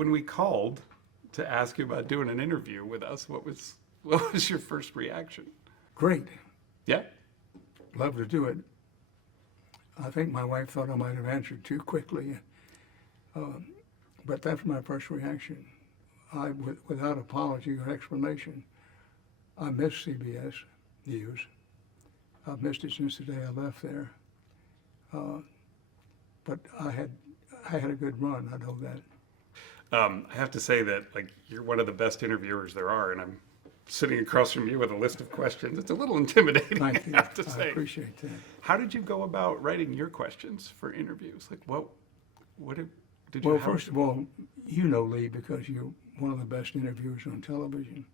when we called to ask you about doing an interview with us, what was your first reaction? Great. Yeah? Love to do it. I think my wife thought I might have answered too quickly, but that's my first reaction. Without apology or explanation, I miss CBS News. I've missed it since the day I left there. But I had a good run, I know that. I have to say that you're one of the best interviewers there are, and I'm sitting across from you with a list of questions. It's a little intimidating, Thank you. I have to say. I appreciate that. How did you go about writing your questions for interviews? What did you Well, have? first of all, you know, Lee, because you're one of the best interviewers on television,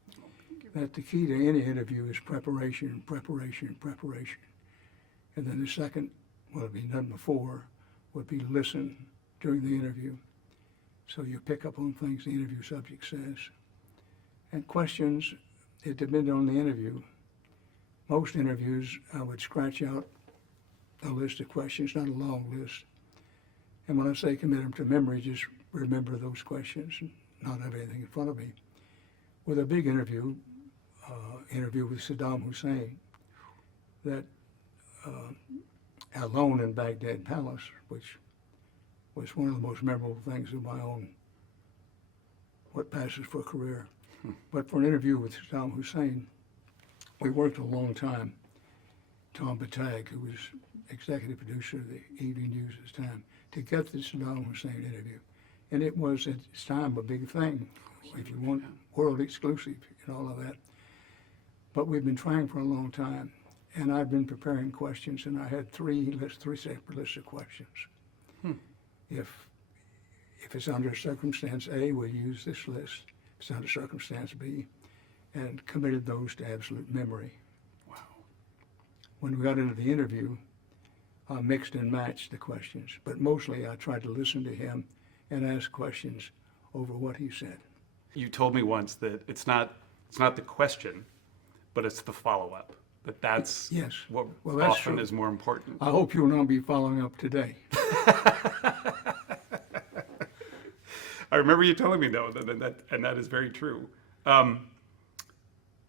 that the key to any interview is preparation, preparation, preparation. And then the second, what would be done before, would be listen during the interview. So you pick up on things the interview subject says. And questions, it depends on the interview. Most interviews, I would scratch out a list of questions, not a long list. And when I say commit them to memory, just remember those questions and not have anything in front of me. With a big interview with Saddam Hussein, that alone in Baghdad Palace, which was one of the most memorable things of my own, what passes for a career. But for an interview with Saddam Hussein, we worked a long time. Tom Batag, who was executive producer of the Evening News at the time, to get the Saddam Hussein interview. And it was at its time a big thing, if you want, world exclusive and all of that. But we've been trying for a long time, and I've been preparing questions, and I had three separate lists of questions. If it's under circumstance A, we'll use this list. If it's under circumstance B, and committed those to absolute memory. Wow. When we got into the interview, I mixed and matched the questions, but mostly I tried to listen to him and ask questions over what he said. You told me once that it's not the question, but it's the follow-up. That's yes. What well, that's often true. is more important. I hope you'll not be following up today. I remember you telling me though, and that is very true.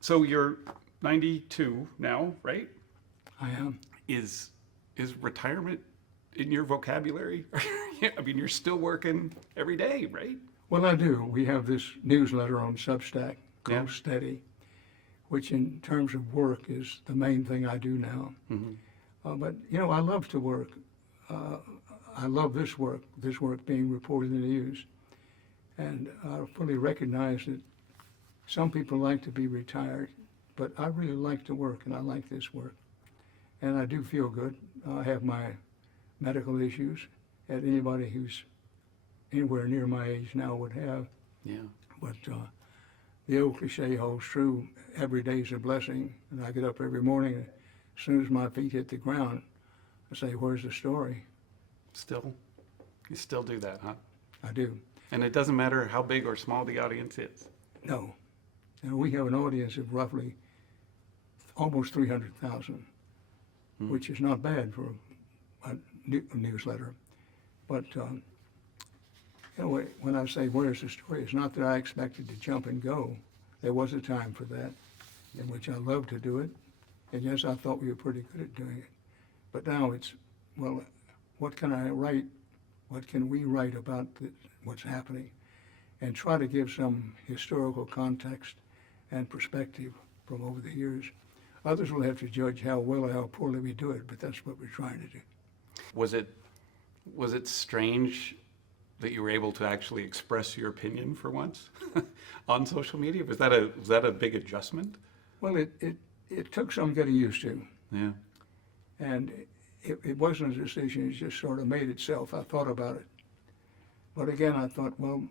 So you're 92 now, right? I am. Is retirement in your vocabulary? I mean, you're still working every day, right? Well, I do. We have this newsletter on Substack, Go Steady, which in terms of work is the main thing I do now. Mm-hmm. But, you know, I love to work. I love this work being reported in the news. And I fully recognize that some people like to be retired, but I really like to work, and I like this work. And I do feel good. I have my medical issues that anybody who's anywhere near my age now would have. Yeah. But the old cliche holds true. Every day is a blessing. And I get up every morning, and as soon as my feet hit the ground, I say, where's the story? You still do that, huh? I do. And it doesn't matter how big or small the audience is. No. And we have an audience of roughly almost 300,000, which is not bad for a newsletter. But anyway, when I say where's the story, it's not that I expected to jump and go. There was a time for that in which I loved to do it. And yes, I thought we were pretty good at doing it. But now it's, well, what can I write? What can we write about what's happening? And try to give some historical context and perspective from over the years. Others will have to judge how well or how poorly we do it, but that's what we're trying to do. Was it strange that you were able to actually express your opinion for once on social media? Was that a big adjustment? Well, it took some getting used to. Yeah. And it wasn't a decision, it just sort of made itself. I thought about it. But again, I thought, well,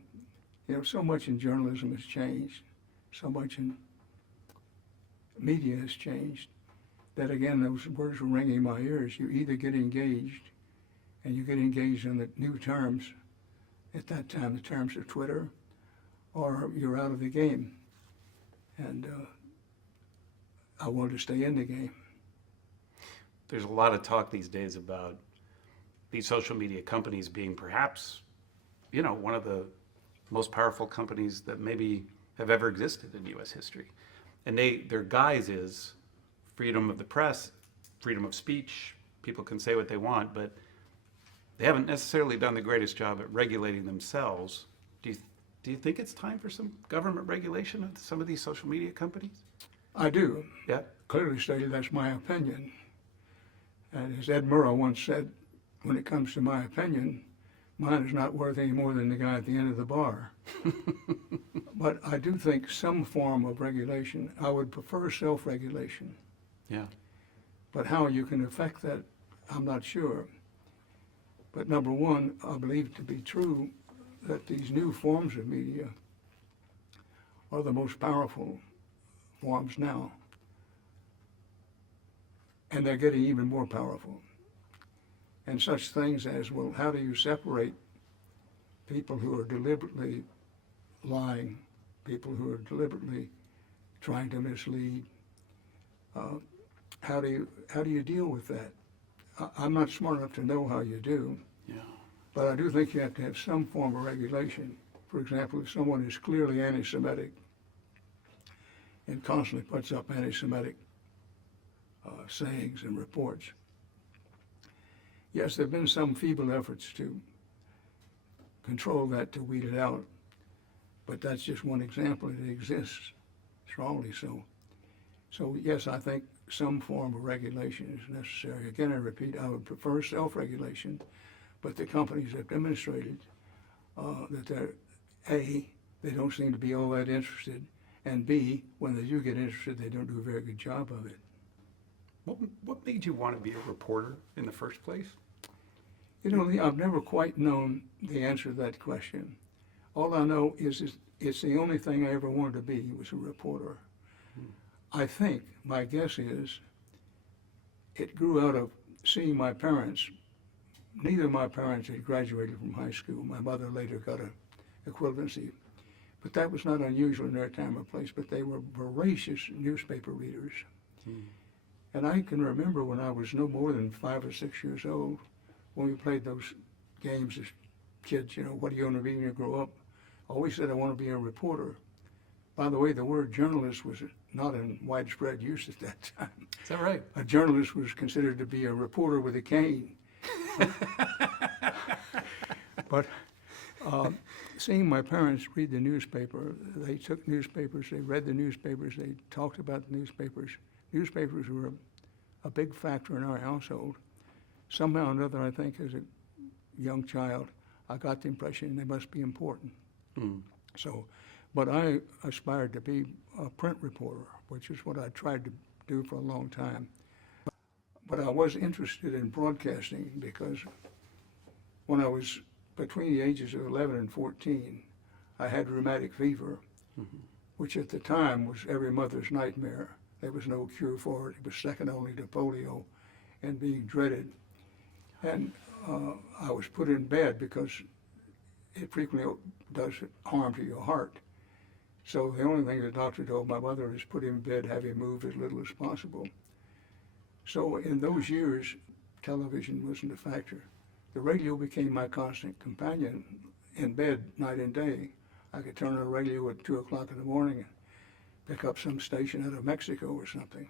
you know, so much in journalism has changed, so much in media has changed, that again, those words were ringing in my ears. You either get engaged, and you get engaged on the new terms, at that time, the terms of Twitter, or you're out of the game. And I wanted to stay in the game. There's a lot of talk these days about these social media companies being perhaps, you know, one of the most powerful companies that maybe have ever existed in U.S. history. And their guise is freedom of the press, freedom of speech. People can say what they want, but they haven't necessarily done the greatest job at regulating themselves. Do you think it's time for some government regulation of some of these social media companies? I do. Yeah. Clearly stated that's my opinion. And as Ed Murrow once said, when it comes to my opinion, mine is not worth any more than the guy at the end of the bar. But I do think some form of regulation, I would prefer self-regulation. Yeah. But how you can affect that, I'm not sure. But number one, I believe to be true that these new forms of media are the most powerful forms now. And they're getting even more powerful. And such things as, well, how do you separate people who are deliberately lying, people who are deliberately trying to mislead? How do you deal with that? I'm not smart enough to know how you do, Yeah. but I do think you have to have some form of regulation. For example, if someone is clearly anti-Semitic and constantly puts up anti-Semitic sayings and reports, yes, there have been some feeble efforts to control that, to weed it out, but that's just one example. It exists, strongly so. So yes, I think some form of regulation is necessary. Again, I repeat, I would prefer self-regulation, but the companies have demonstrated that they're, A, they don't seem to be all that interested, and B, when they do get interested, they don't do a very good job of it. What made you want to be a reporter in the first place? You know, I've never quite known the answer to that question. All I know is it's the only thing I ever wanted to be, was a reporter. I think, my guess is, it grew out of seeing my parents. Neither of my parents had graduated from high school. My mother later got an equivalency. But that was not unusual in their time or place, but they were voracious newspaper readers. And I can remember when I was no more than 5 or 6 years old, when we played those games as kids, you know, what do you want to be when you grow up? I always said I want to be a reporter. By the way, the word journalist was not in widespread use at that time. Is that right? A journalist was considered to be a reporter with a cane. But seeing my parents read the newspaper, they took newspapers, they read the newspapers, they talked about the newspapers. Newspapers were a big factor in our household. Somehow or another, I think, as a young child, I got the impression they must be important. So, but I aspired to be a print reporter, which is what I tried to do for a long time. But I was interested in broadcasting because when I was between the ages of 11 and 14, I had rheumatic fever, which at the time was every mother's nightmare. There was no cure for it. It was second only to polio and being dreaded. And I was put in bed because it frequently does harm to your heart. So the only thing the doctor told my mother is put him in bed, have him move as little as possible. So in those years, television wasn't a factor. The radio became my constant companion in bed night and day. I could turn on the radio at 2 o'clock in the morning and pick up some station out of Mexico or something.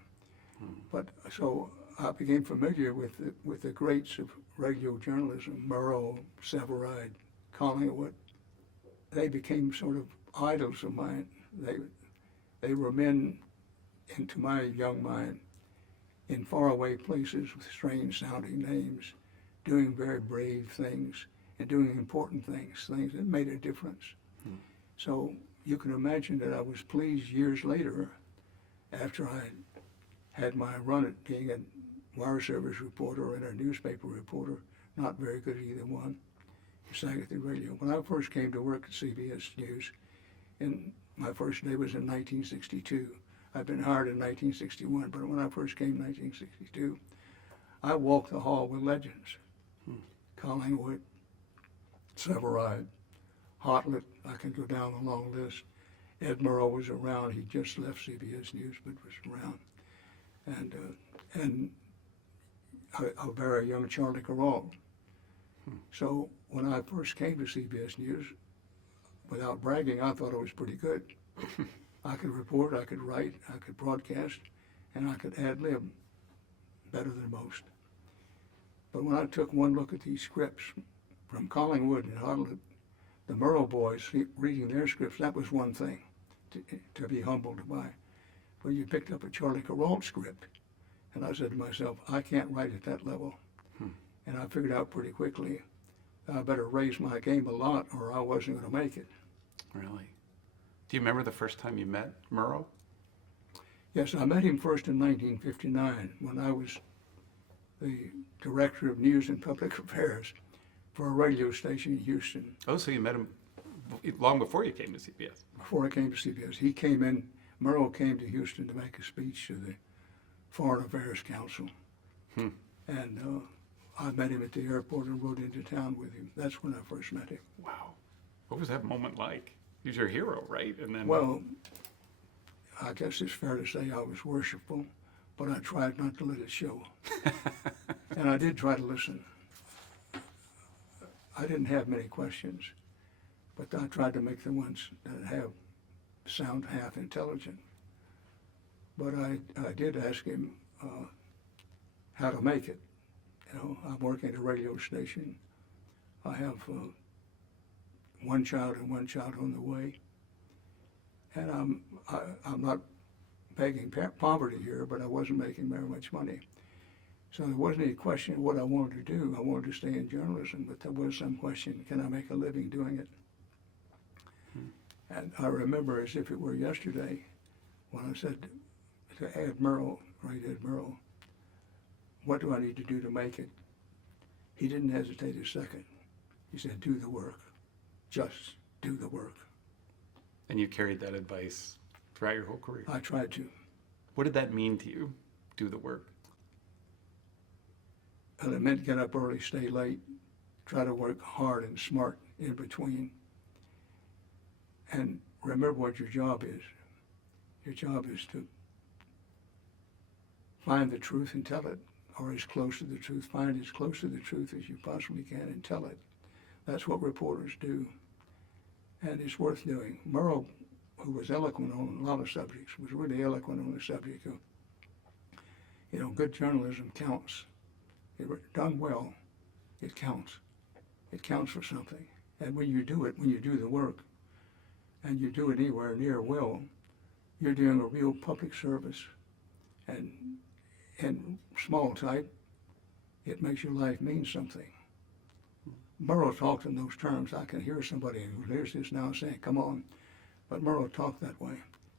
But so I became familiar with the greats of radio journalism, Murrow, Severide, Collingwood. They became sort of idols of mine. They were men, into my young mind, in faraway places with strange sounding names, doing very brave things and doing important things that made a difference. So you can imagine that I was pleased years later, after I had my run at being a wire service reporter and a newspaper reporter, not very good at either one, sang at the radio. When I first came to work at CBS News, and my first day was in 1962. I'd been hired in 1961, but when I first came in 1962, I walked the hall with legends. Collingwood, Severide, Hotlett, I can go down a long list. Ed Murrow was around. He just left CBS News, but was around. And a very young Charlie Carroll. So when I first came to CBS News, without bragging, I thought I was pretty good. I could report, I could write, I could broadcast, and I could ad-lib better than most. But when I took one look at these scripts from Collingwood and Hartlepool, the Murrow boys reading their scripts, that was one thing to be humbled by. When you picked up a Charlie Carroll script, and I said to myself, I can't write at that level. And I figured out pretty quickly, I better raise my game a lot or I wasn't going to make it. Really? Do you remember the first time you met Murrow? Yes, I met him first in 1959 when I was the director of news and public affairs for a radio station in Houston. Oh, so you met him long before you came to CBS. Before I came to CBS, he came in, Murrow came to Houston to make a speech to the Foreign Affairs Council. And I met him at the airport and rode into town with him. That's when I first met him. Wow. What was that moment like? He's your hero, right? And then, Well, I guess it's fair to say I was worshipful, but I tried not to let it show. And I did try to listen. I didn't have many questions, but I tried to make the ones that sound half intelligent. But I did ask him how to make it. You know, I'm working at a radio station. I have one child and one child on the way. And I'm not begging poverty here, but I wasn't making very much money. So there wasn't any question of what I wanted to do. I wanted to stay in journalism, but there was some question, can I make a living doing it? And I remember as if it were yesterday when I said to Ed Murrow, right Ed Murrow, what do I need to do to make it? He didn't hesitate a second. He said, do the work. Just do the work. and you carried that advice throughout your whole career. I tried to. What did that mean to you? Do the work. And it meant get up early, stay late, try to work hard and smart in between. And remember what your job is. Your job is to find the truth and tell it, or as close to the truth, find as close to the truth as you possibly can and tell it. That's what reporters do, and it's worth doing. Murrow, who was eloquent on a lot of subjects, was really eloquent on the subject of, good journalism counts. If it's done well, it counts. It counts for something. And when you do it, when you do the work, and you do it anywhere near well, you're doing a real public service. And in small type, it makes your life mean something. Murrow talked in those terms. I can hear somebody who hears this now saying, come on. But Murrow talked that way.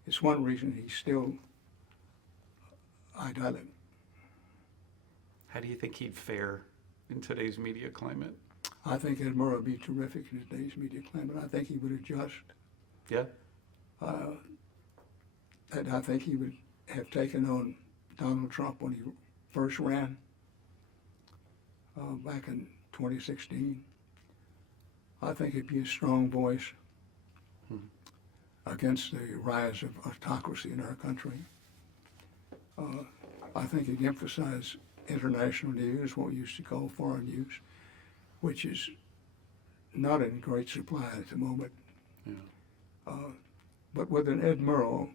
It's one reason he's still idyllic. How do you think he'd fare in today's media climate? I think Ed Murrow would be terrific in today's media climate. I think he would adjust. Yeah? And I think he would have taken on Donald Trump when he first ran back in 2016. I think he'd be a strong voice against the rise of autocracy in our country. I think he'd emphasize international news, what we used to call foreign news, which is not in great supply at the moment. Yeah. But with an Ed Murrow,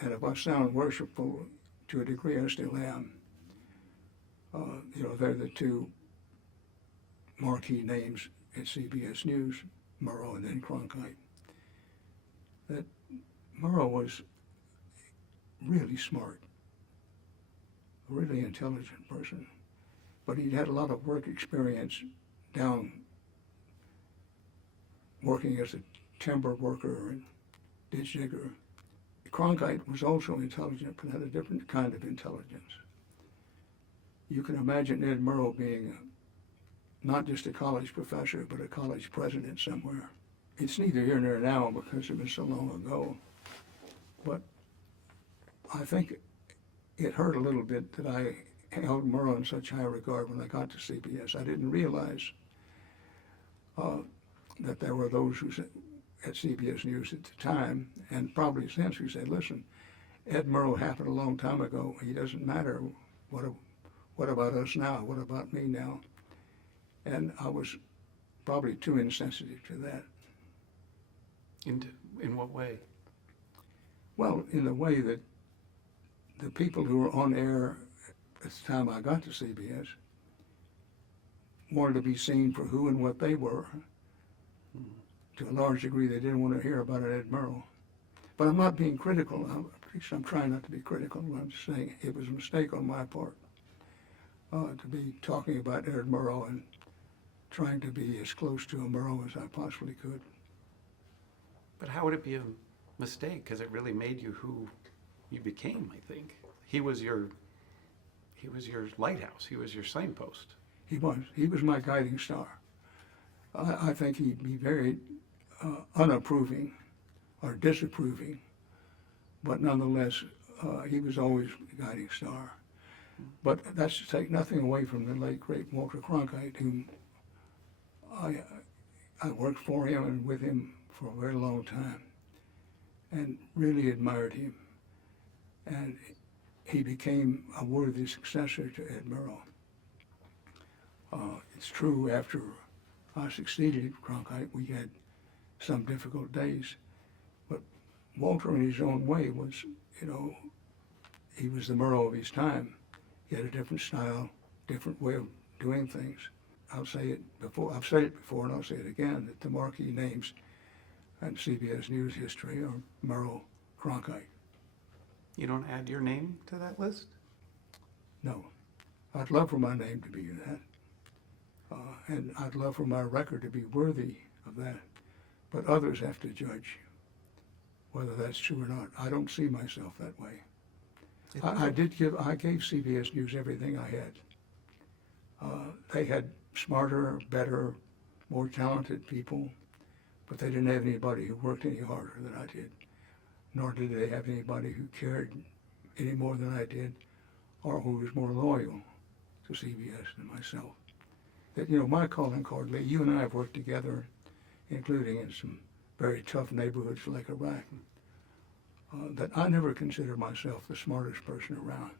and if I sound worshipful to a degree, I still am, they're the two marquee names at CBS News, Murrow and then Cronkite. That Murrow was really smart, a really intelligent person, but he'd had a lot of work experience down working as a timber worker and ditch digger. Cronkite was also intelligent, but had a different kind of intelligence. You can imagine Ed Murrow being not just a college professor, but a college president somewhere. It's neither here nor now because it was so long ago, but I think it hurt a little bit that I held Murrow in such high regard when I got to CBS. I didn't realize that there were those who said, at CBS News at the time, and probably since, who said, listen, Ed Murrow happened a long time ago. He doesn't matter. What about us now? What about me now? And I was probably too insensitive to that. In what way? Well, in the way that the people who were on air at the time I got to CBS wanted to be seen for who and what they were. To a large degree, they didn't want to hear about an Ed Murrow. But I'm not being critical. At least I'm trying not to be critical. I'm just saying it was a mistake on my part to be talking about Ed Murrow and trying to be as close to a Murrow as I possibly could. But how would it be a mistake? Because it really made you who you became, I think. He was your lighthouse. He was your signpost. He was. He was my guiding star. I think he'd be very unapproving or disapproving, but nonetheless, he was always the guiding star. But that's to take nothing away from the late, great Walter Cronkite, whom I worked for him and with him for a very long time and really admired him. And he became a worthy successor to Ed Murrow. It's true, after I succeeded Cronkite, we had some difficult days. But Walter, in his own way, was, he was the Murrow of his time. He had a different style, different way of doing things. I've said it before, and I'll say it again, that the marquee names in CBS News history are Murrow, Cronkite. You don't add your name to that list? No. I'd love for my name to be that. And I'd love for my record to be worthy of that. But others have to judge whether that's true or not. I don't see myself that way. I gave CBS News everything I had. They had smarter, better, more talented people, but they didn't have anybody who worked any harder than I did. Nor did they have anybody who cared any more than I did, or who was more loyal to CBS than myself. That, my calling card, Lee, you and I have worked together, including in some very tough neighborhoods like Iraq, that I never considered myself the smartest person around.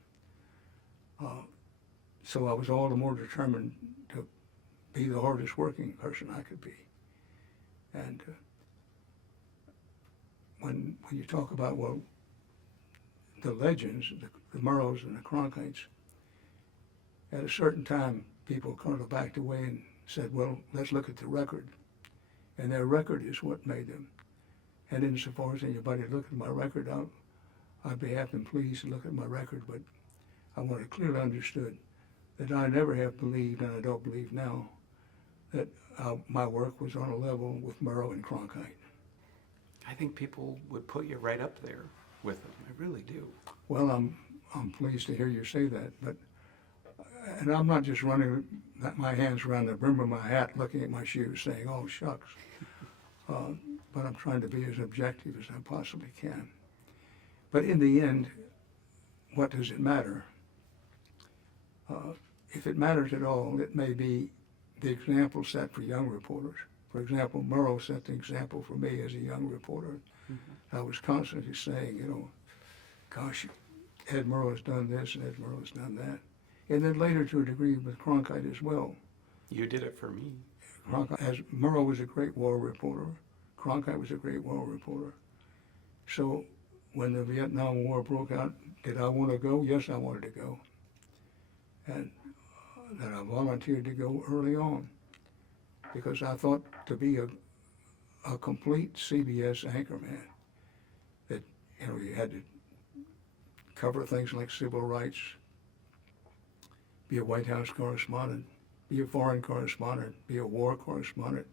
So I was all the more determined to be the hardest working person I could be. And when you talk about, the legends, the Murrows and the Cronkites, at a certain time, people kind of backed away and said, well, let's look at the record. And their record is what made them. And insofar as anybody looked at my record, I'd be happy and pleased to look at my record, but I want it clearly understood that I never have believed, and I don't believe now, that my work was on a level with Murrow and Cronkite. I think people would put you right up there with them. I really do. Well, I'm pleased to hear you say that, and I'm not just running my hands around the brim of my hat looking at my shoes saying, oh, shucks. But I'm trying to be as objective as I possibly can. But in the end, what does it matter? If it matters at all, it may be the example set for young reporters. For example, Murrow set the example for me as a young reporter. Mm-hmm. I was constantly saying, gosh, Ed Murrow has done this and Ed Murrow has done that. And then later, to a degree, with Cronkite as well. You did it for me. Murrow was a great war reporter. Cronkite was a great war reporter. So when the Vietnam War broke out, did I want to go? Yes, I wanted to go. And that I volunteered to go early on because I thought to be a complete CBS anchorman that, you had to cover things like civil rights, be a White House correspondent, be a foreign correspondent, be a war correspondent.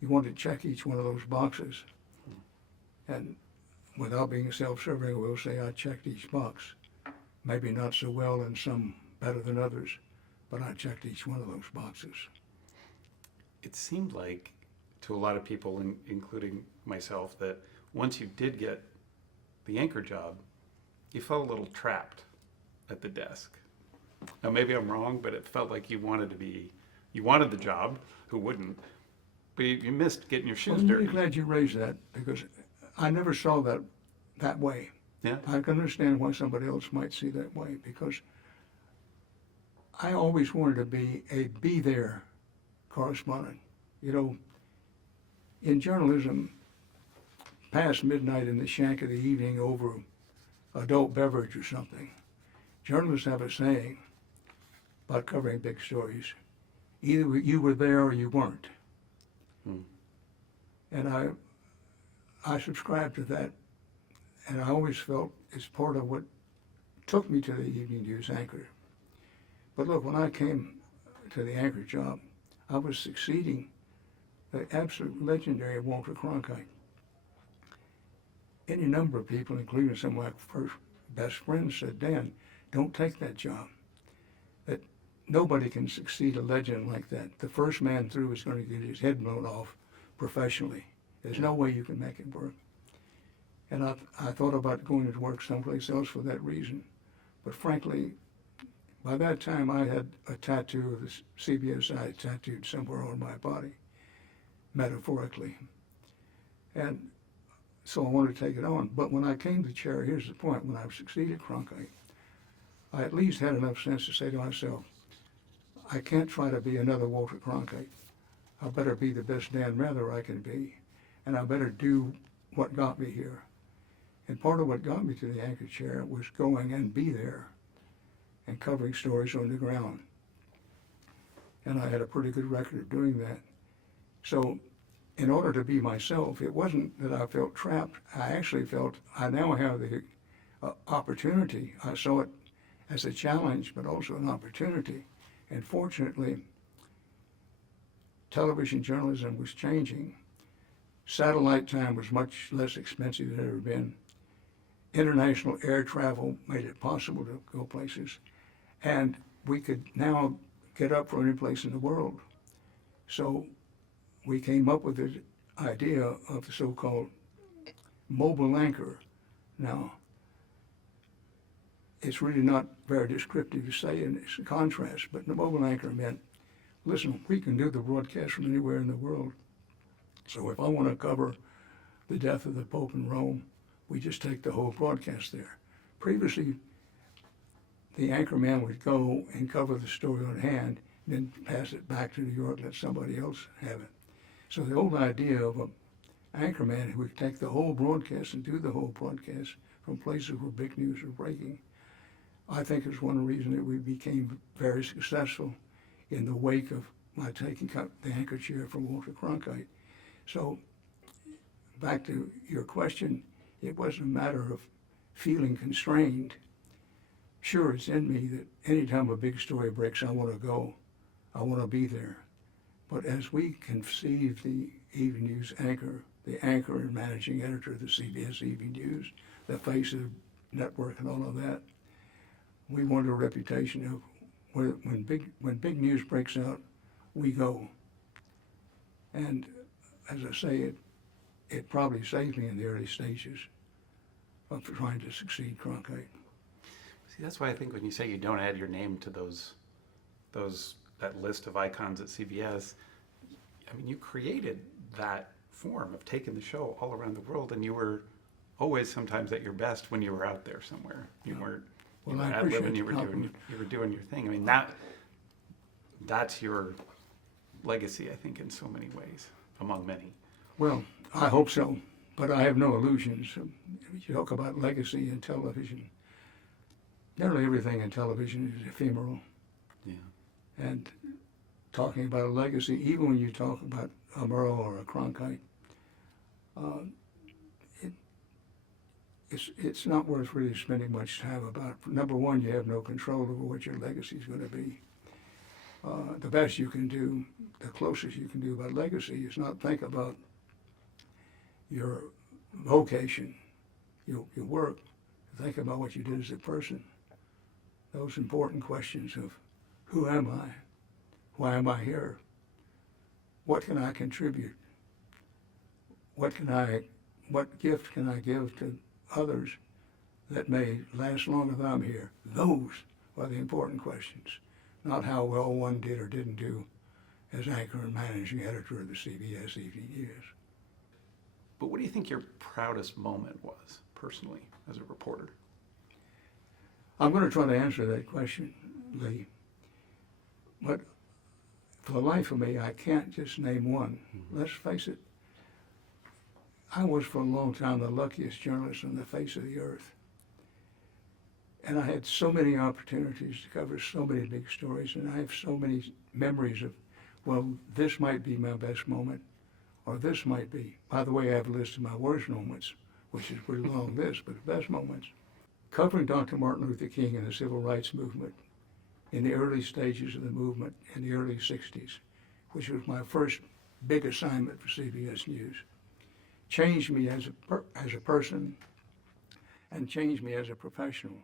You want to check each one of those boxes. And without being self-serving, I will say I checked each box. Maybe not so well and some better than others, but I checked each one of those boxes. It seemed like, to a lot of people, including myself, that once you did get the anchor job, you felt a little trapped at the desk. Now, maybe I'm wrong, but it felt like you wanted the job, who wouldn't, but you missed getting your shoes I'm dirty. really glad you raised that because I never saw that way. Yeah. I can understand why somebody else might see that way because I always wanted to be a be there correspondent. In journalism, past midnight in the shank of the evening over adult beverage or something. Journalists have a saying about covering big stories. Either you were there or you weren't. And I subscribe to that, and I always felt it's part of what took me to the evening news anchor. But look, when I came to the anchor job, I was succeeding the absolute legendary Walter Cronkite. Any number of people, including some of my first best friends, said, Dan, don't take that job. That nobody can succeed a legend like that. The first man through is going to get his head blown off professionally. There's no way you can make it work. And I thought about going to work someplace else for that reason. But frankly, by that time I had a tattoo of the CBS I tattooed somewhere on my body, metaphorically. And so I wanted to take it on. But when I came to the chair, here's the point, when I succeeded Cronkite, I at least had enough sense to say to myself, I can't try to be another Walter Cronkite. I better be the best Dan Mather I can be, and I better do what got me here. And part of what got me to the anchor chair was going and be there and covering stories on the ground. And I had a pretty good record of doing that. So in order to be myself, it wasn't that I felt trapped. I actually felt I now have the opportunity. I saw it as a challenge, but also an opportunity. And fortunately, television journalism was changing. Satellite time was much less expensive than it had ever been. International air travel made it possible to go places. And we could now get up for any place in the world. So we came up with the idea of the so-called mobile anchor. Now, it's really not very descriptive to say, and it's a contrast, but the mobile anchor meant, listen, we can do the broadcast from anywhere in the world. So if I want to cover the death of the Pope in Rome, we just take the whole broadcast there. Previously, the anchorman would go and cover the story on hand, then pass it back to New York, let somebody else have it. So the old idea of an anchorman who would take the whole broadcast and do the whole broadcast from places where big news was breaking, I think is one reason that we became very successful in the wake of my taking the anchor chair from Walter Cronkite. So back to your question, it wasn't a matter of feeling constrained. Sure, it's in me that anytime a big story breaks, I want to go. I want to be there. But as we conceived the Evening News anchor, the anchor and managing editor of the CBS Evening News, the face of the network and all of that, we wanted a reputation of when big news breaks out, we go. And as I say, it probably saved me in the early stages of trying to succeed Cronkite. See, that's why I think when you say you don't add your name to that list of icons at CBS, I mean, you created that form of taking the show all around the world, and you were always sometimes at your best when you were out there somewhere. You weren't. Well, you I were appreciate ad-libbing, you were doing your thing. I mean, that's your legacy, I think, in so many ways, among many. Well, I hope so, but I have no illusions. You talk about legacy in television. Nearly everything in television is ephemeral. Yeah. And talking about a legacy, even when you talk about a Murrow or a Cronkite, it's not worth really spending much time about. Number one, you have no control over what your legacy is going to be. The best you can do, the closest you can do about legacy is not think about your vocation, your work. Think about what you did as a person. Those important questions of who am I? Why am I here? What can I contribute? What gift can I give to others that may last long as I'm here? Those are the important questions, not how well one did or didn't do as anchor and managing editor of the CBS Evening News. But what do you think your proudest moment was, personally, as a reporter? I'm going to try to answer that question, Lee. But for the life of me, I can't just name one. Let's face it, I was for a long time the luckiest journalist on the face of the earth. And I had so many opportunities to cover so many big stories, and I have so many memories of, well, this might be my best moment, or this might be. By the way, I have a list of my worst moments, which is a pretty long list, but the best moments. Covering Dr. Martin Luther King and the Civil Rights Movement in the early stages of the movement in the early 60s, which was my first big assignment for CBS News, changed me as a person and changed me as a professional.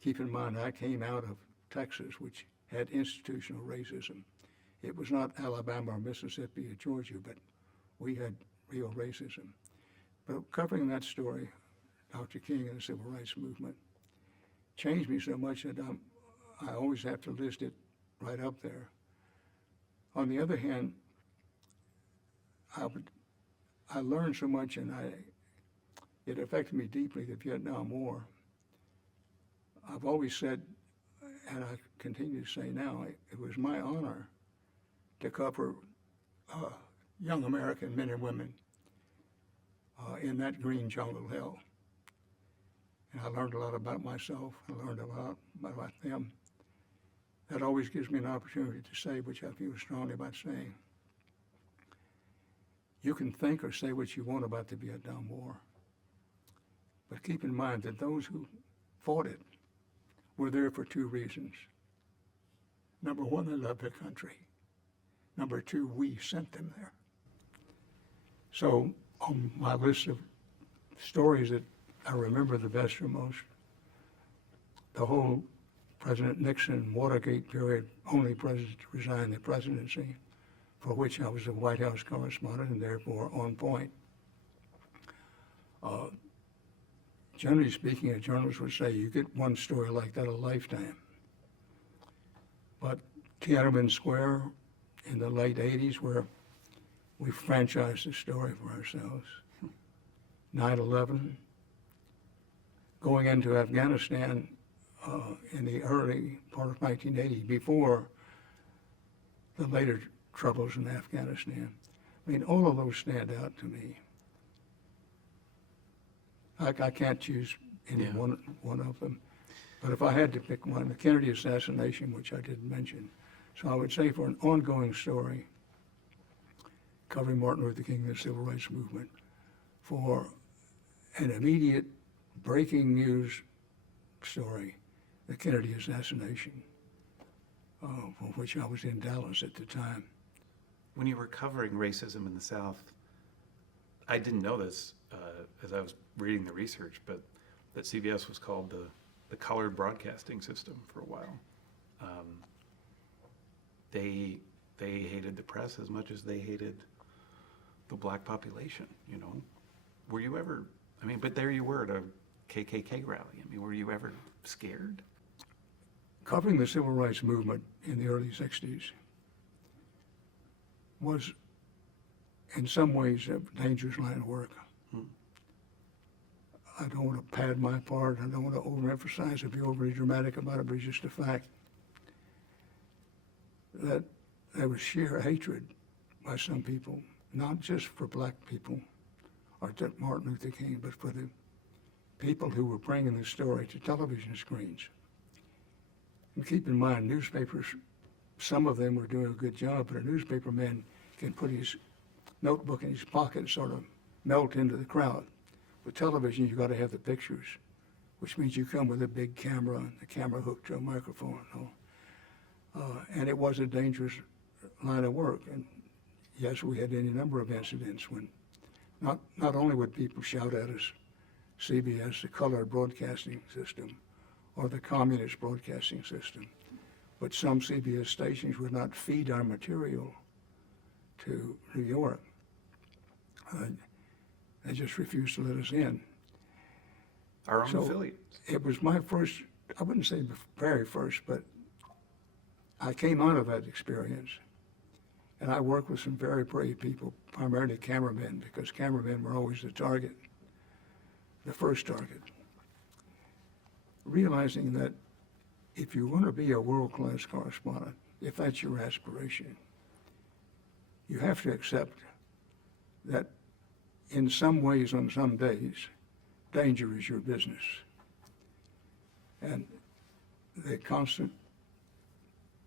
Keep in mind, I came out of Texas, which had institutional racism. It was not Alabama or Mississippi or Georgia, but we had real racism. But covering that story, Dr. King and the Civil Rights Movement, changed me so much that I always have to list it right up there. On the other hand, I learned so much, and it affected me deeply, the Vietnam War. I've always said, and I continue to say now, it was my honor to cover young American men and women in that green jungle hell. And I learned a lot about myself. I learned a lot about them. That always gives me an opportunity to say, which I feel strongly about saying. You can think or say what you want about the Vietnam War, but keep in mind that those who fought it were there for two reasons. Number one, they loved their country. Number two, we sent them there. So on my list of stories that I remember the best or most, the whole President Nixon Watergate period, only president to resign the presidency, for which I was a White House correspondent and therefore on point. Generally speaking, a journalist would say you get one story like that a lifetime. But Tiananmen Square in the late 80s, where we franchised the story for ourselves. 9/11, going into Afghanistan in the early part of 1980, before the later troubles in Afghanistan. I mean, all of those stand out to me. I can't choose any one of them. But if I had to pick one, the Kennedy assassination, which I didn't mention. So I would say for an ongoing story, covering Martin Luther King and the Civil Rights Movement, for an immediate breaking news story, the Kennedy assassination, for which I was in Dallas at the time. When you were covering racism in the South, I didn't know this as I was reading the research, but that CBS was called the colored broadcasting system for a while. They hated the press as much as they hated the black population, you know. Were you ever, I mean, but there you were at a KKK rally. I mean, were you ever scared? Covering the Civil Rights Movement in the early 60s was in some ways a dangerous line of work. I don't want to pad my part. I don't want to overemphasize or be overly dramatic about it, but it's just a fact that there was sheer hatred by some people, not just for black people or to Martin Luther King, but for the people who were bringing the story to television screens. And keep in mind, newspapers, some of them were doing a good job, but a newspaper man can put his notebook in his pocket and sort of melt into the crowd. With television, you've got to have the pictures, which means you come with a big camera and the camera hooked to a microphone. And it was a dangerous line of work. And yes, we had any number of incidents when not only would people shout at us, CBS, the colored broadcasting system, or the communist broadcasting system, but some CBS stations would not feed our material to New York. They just refused to let us in. Our own affiliates. It was my first, I wouldn't say the very first, but I came out of that experience. And I worked with some very brave people, primarily cameramen, because cameramen were always the target, the first target. Realizing that if you want to be a world-class correspondent, if that's your aspiration, you have to accept that in some ways, on some days, danger is your business. And the constant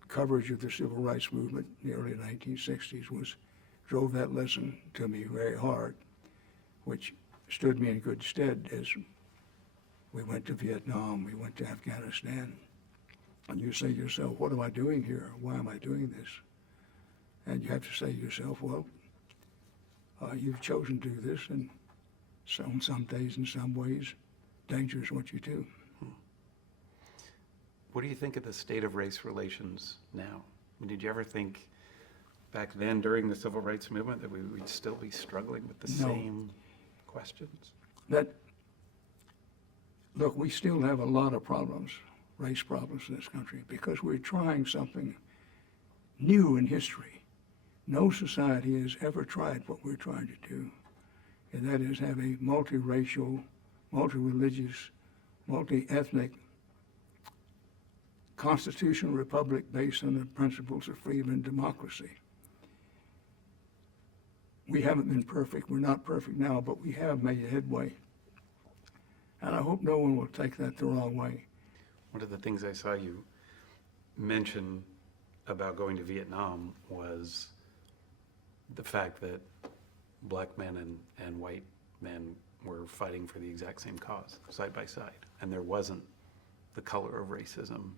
coverage of the civil rights movement in the early 1960s drove that lesson to me very hard, which stood me in good stead as we went to Vietnam, we went to Afghanistan. And you say to yourself, what am I doing here? Why am I doing this? And you have to say to yourself, well, you've chosen to do this, and so on some days, in some ways, danger is what you do. What do you think of the state of race relations now? I mean, did you ever think back then during the civil rights movement that we'd still be struggling with the same questions? Look, we still have a lot of problems, race problems in this country, because we're trying something new in history. No society has ever tried what we're trying to do, and that is have a multiracial, multi-religious, multi-ethnic constitutional republic based on the principles of freedom and democracy. We haven't been perfect. We're not perfect now, but we have made headway. And I hope no one will take that the wrong way. One of the things I saw you mention about going to Vietnam was the fact that black men and white men were fighting for the exact same cause, side by side, and there wasn't the color of racism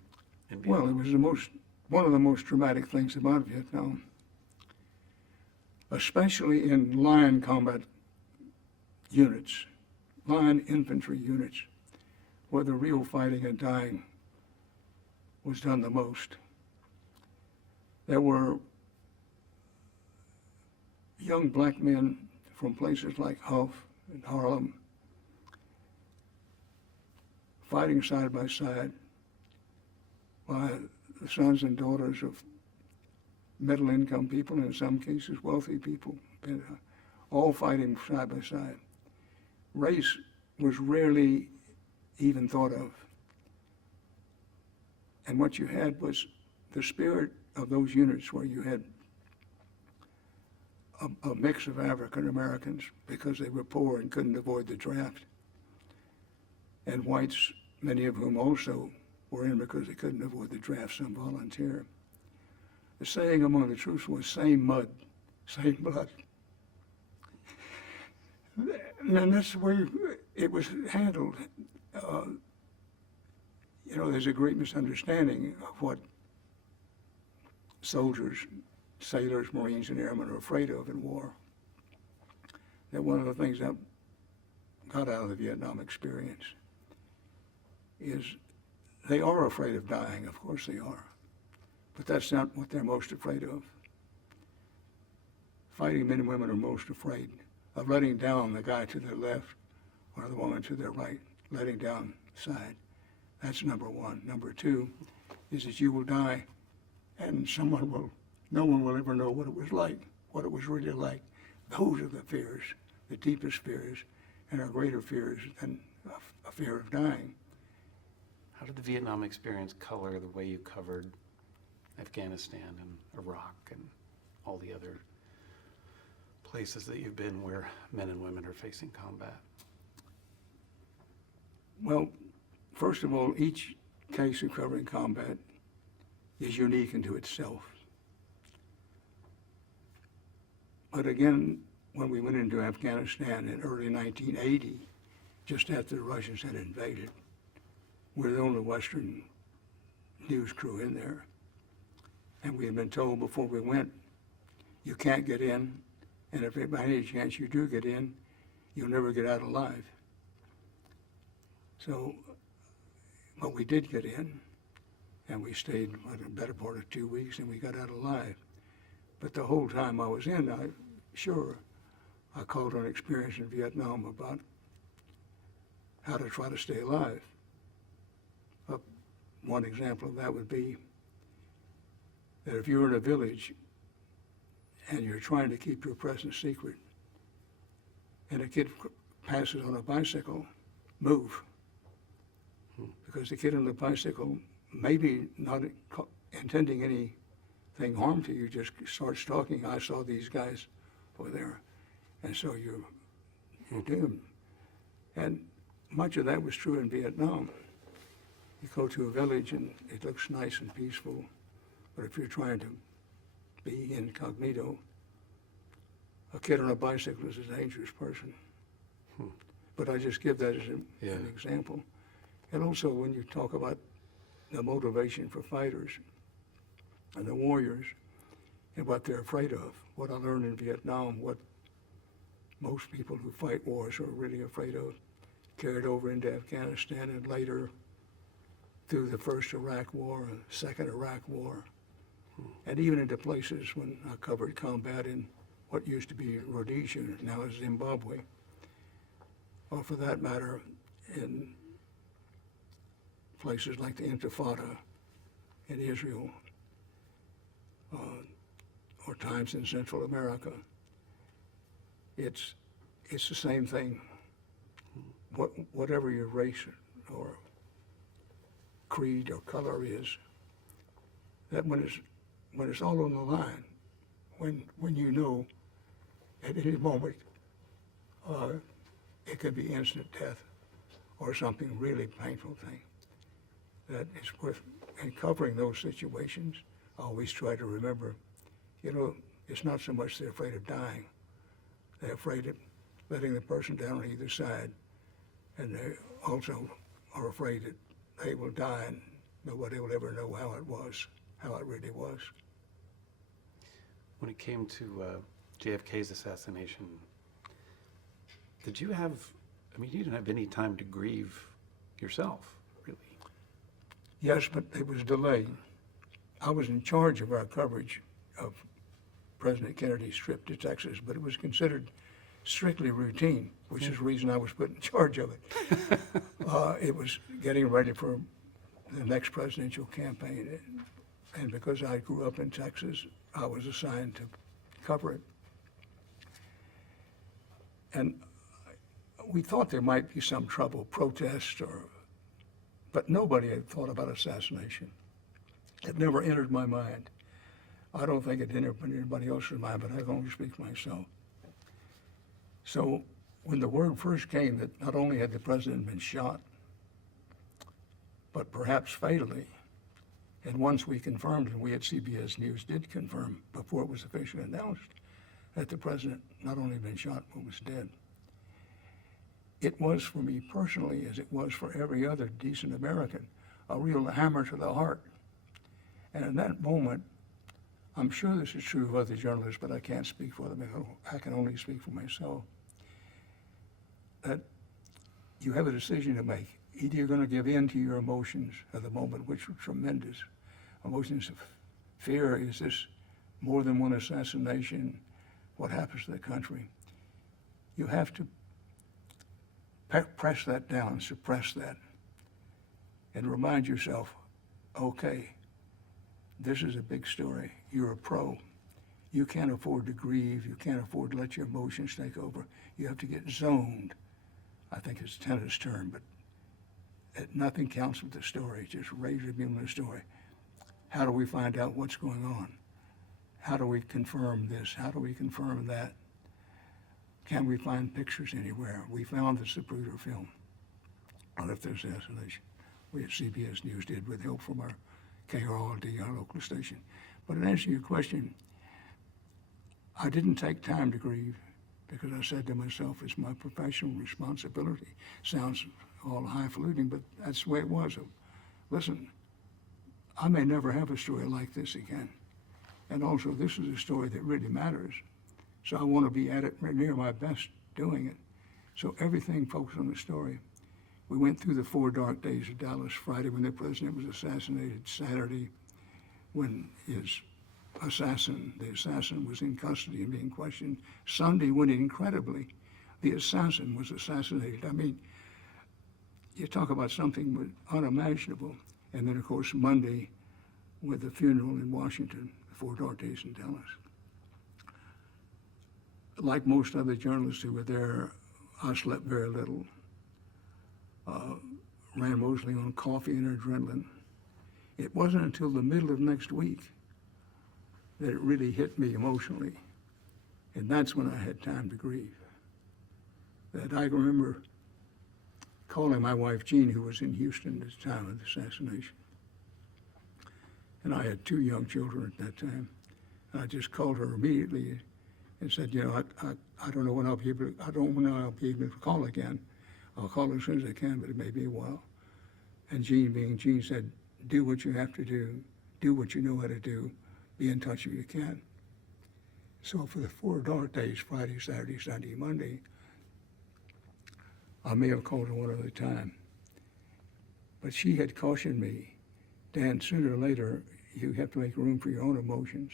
in Vietnam. Well, it was one of the most dramatic things about Vietnam, especially in line combat units, line infantry units, where the real fighting and dying was done the most. There were young black men from places like Huff and Harlem fighting side by side by the sons and daughters of middle-income people, and in some cases wealthy people, all fighting side by side. Race was rarely even thought of. And what you had was the spirit of those units where you had a mix of African Americans because they were poor and couldn't avoid the draft, and whites, many of whom also were in because they couldn't avoid the draft, some volunteer. The saying among the troops was same mud, same blood. And that's where it was handled. There's a great misunderstanding of what soldiers, sailors, Marines, and airmen are afraid of in war. That one of the things that got out of the Vietnam experience is they are afraid of dying, of course they are, but that's not what they're most afraid of. Fighting men and women are most afraid of letting down the guy to their left or the woman to their right, letting down the side. That's number one. Number two is that you will die and no one will ever know what it was like, what it was really like. Those are the fears, the deepest fears, and are greater fears than a fear of dying. How did the Vietnam experience color the way you covered Afghanistan and Iraq and all the other places that you've been where men and women are facing combat? Well, first of all, each case of covering combat is unique unto itself. But again, when we went into Afghanistan in early 1980, just after the Russians had invaded, we're the only Western news crew in there. And we had been told before we went, you can't get in, and if by any chance you do get in, you'll never get out alive. So, but we did get in, and we stayed a better part of 2 weeks, and we got out alive. But the whole time I was in, I called on experience in Vietnam about how to try to stay alive. One example of that would be that if you're in a village and you're trying to keep your presence secret, and a kid passes on a bicycle, move. Because the kid on the bicycle, maybe not intending anything harm to you, just starts talking, I saw these guys over there. And so you You're doomed. And much of that was true in Vietnam. You go to a village and it looks nice and peaceful, but if you're trying to be incognito, a kid on a bicycle is a dangerous person. But I just give that as an example. And also when you talk about the motivation for fighters and the warriors and what they're afraid of, what I learned in Vietnam, what most people who fight wars are really afraid of, carried over into Afghanistan and later through the first Iraq War and second Iraq War, and even into places when I covered combat in what used to be Rhodesia, now is Zimbabwe, or for that matter, in places like the Intifada in Israel, or times in Central America. It's the same thing. Whatever your race or creed or color is, that when it's all on the line, when you know at any moment it could be instant death or something really painful thing, that it's worth, in covering those situations, I always try to remember, it's not so much they're afraid of dying, they're afraid of letting the person down on either side, and they also are afraid that they will die and nobody will ever know how it really was. When it came to JFK's assassination, did you have, you didn't have any time to grieve yourself, really? Yes, but it was delayed. I was in charge of our coverage of President Kennedy's trip to Texas, but it was considered strictly routine, which is the reason I was put in charge of it. It was getting ready for the next presidential campaign. And because I grew up in Texas, I was assigned to cover it. And we thought there might be some trouble, protest, but nobody had thought about assassination. It never entered my mind. I don't think it entered anybody else's mind, but I can only speak for myself. So when the word first came that not only had the president been shot, but perhaps fatally, and once we confirmed, and we at CBS News did confirm before it was officially announced, that the president not only been shot, but was dead. It was for me personally, as it was for every other decent American, a real hammer to the heart. And in that moment, I'm sure this is true of other journalists, but I can't speak for them. I can only speak for myself. That you have a decision to make. Either you're going to give in to your emotions at the moment, which were tremendous. Emotions of fear, is this more than one assassination? What happens to the country? You have to press that down, suppress that, and remind yourself, okay, this is a big story. You're a pro. You can't afford to grieve. You can't afford to let your emotions take over. You have to get zoned. I think it's a tennis term, but nothing counts with the story. Just razor beam the story. How do we find out what's going on? How do we confirm this? How do we confirm that? Can we find pictures anywhere? We found the Zapruder film on the assassination. We at CBS News did with help from our KRLD, our local station. But in answer to your question, I didn't take time to grieve because I said to myself, it's my professional responsibility. Sounds all highfalutin, but that's the way it was. Listen, I may never have a story like this again. And also, this is a story that really matters. So I want to be at it near my best doing it. So everything focused on the story. We went through the 4 dark days of Dallas. Friday when the president was assassinated. Saturday when the assassin was in custody and being questioned. Sunday when incredibly the assassin was assassinated. You talk about something unimaginable. And then of course Monday with the funeral in Washington, the 4 dark days in Dallas. Like most other journalists who were there, I slept very little. Ran mostly on coffee and adrenaline. It wasn't until the middle of next week that it really hit me emotionally. And that's when I had time to grieve. that I remember calling my wife Jean, who was in Houston at the time of the assassination. And I had 2 young children at that time. And I just called her immediately and said, you know, I don't know when I'll be able to, I don't know when I'll be able to call again. I'll call as soon as I can, but it may be a while. And Jean, being Jean, said, do what you have to do what you know how to do, be in touch if you can. So for the 4 dark days, Friday, Saturday, Sunday, Monday, I may have called her one other time. But she had cautioned me, Dan, sooner or later, you have to make room for your own emotions.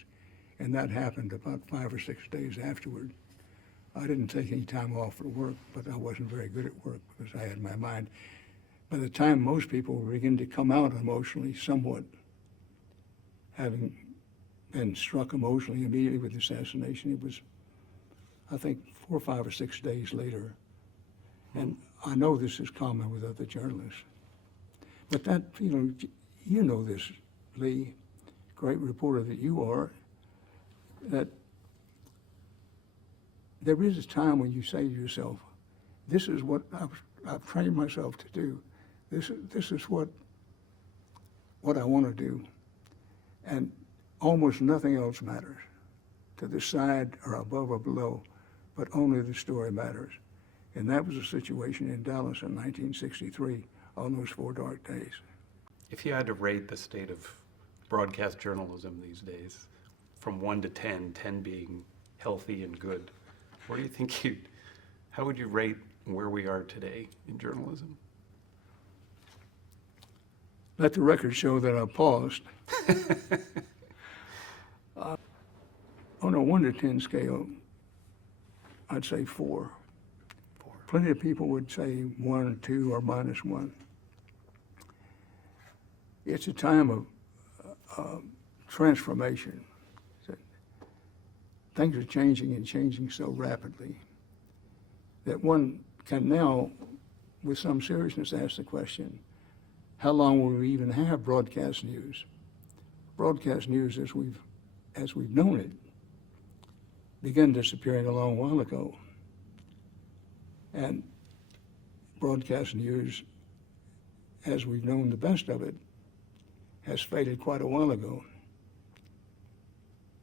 And that happened about 5 or 6 days afterward. I didn't take any time off for work, but I wasn't very good at work because I had my mind. By the time most people were beginning to come out emotionally, somewhat, having been struck emotionally immediately with the assassination, it was, I think, 4 or 5 or 6 days later. And I know this is common with other journalists. But that, you know this, Lee, great reporter that you are, that there is a time when you say to yourself, this is what I've trained myself to do. This is what I want to do. And almost nothing else matters, to the side or above or below, but only the story matters. And that was the situation in Dallas in 1963, on those 4 dark days. If you had to rate the state of broadcast journalism these days, from 1 to 10, 10 being healthy and good, where do you think how would you rate where we are today in journalism? Let the record show that I paused. On a 1 to 10 scale, I'd say 4. Plenty of people would say 1, 2, or -1. It's a time of transformation. Things are changing and changing so rapidly that one can now, with some seriousness, ask the question, how long will we even have broadcast news? Broadcast news as we've known it began disappearing a long while ago. And broadcast news, as we've known the best of it, has faded quite a while ago.